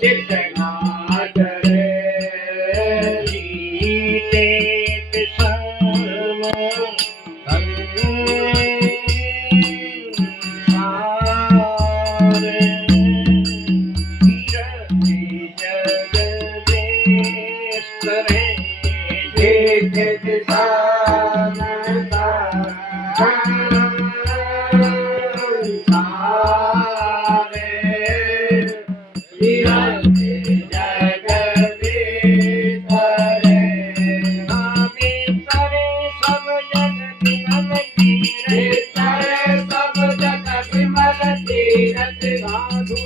चितना डरे जीते सम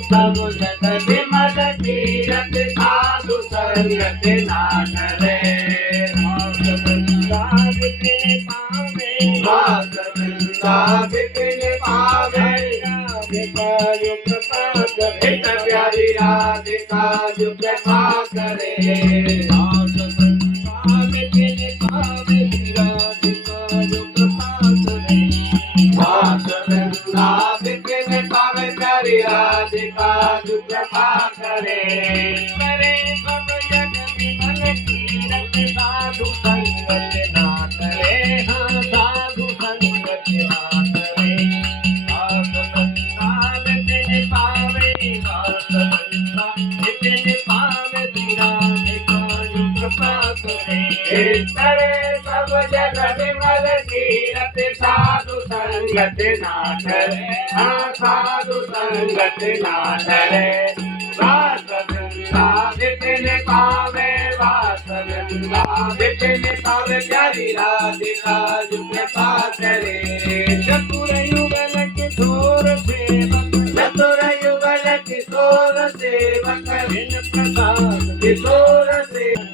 साधु जग विमल तीरथ साधु संगत ना करे वास वृंदा विपिन पावे हित प्यारी राधिका जो कृपा करे वास वृंदा विपिन पावे राधिका जो कृपा करे वास वृंदा विपिन पावे प्यारी राधिका जो कृपा करे सब जग विमल तीरथ साधु संगत ना करे साधु संगत ना करे वास वृंदा विपिन पावे वास वृंदा विपिन पावे राधिका जो कृपा करे सब जग विमल तीरथ साधु संगत ना करे साधु संगत ना करे वास वृंदा विपिन पावे वास वृंदा विपिन पावे प्यारी राधिका जो कृपा करे चतुर युगल किशोर सेवक चतुर युगल किशोर सेवक बिन प्रसाद किशोर सेवक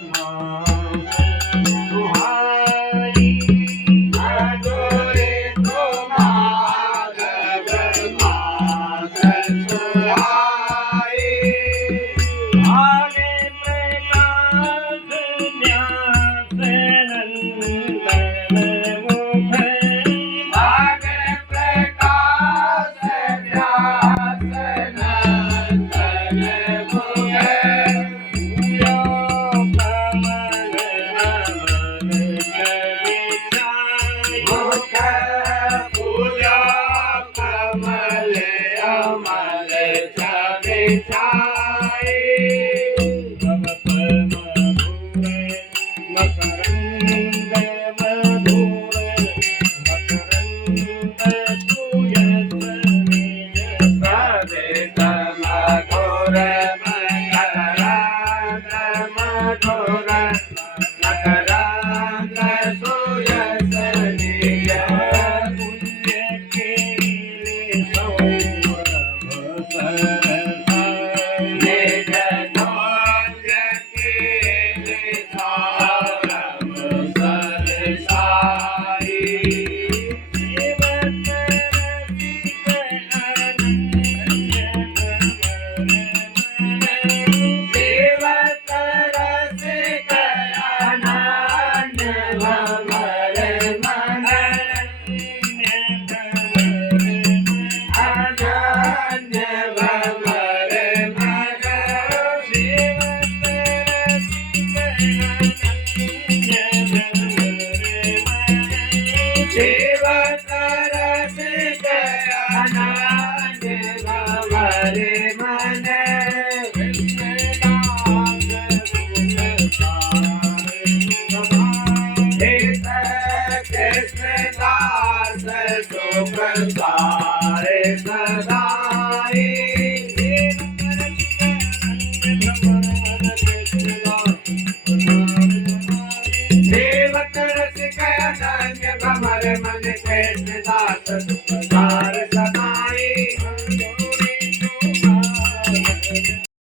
Krishna Das Superstar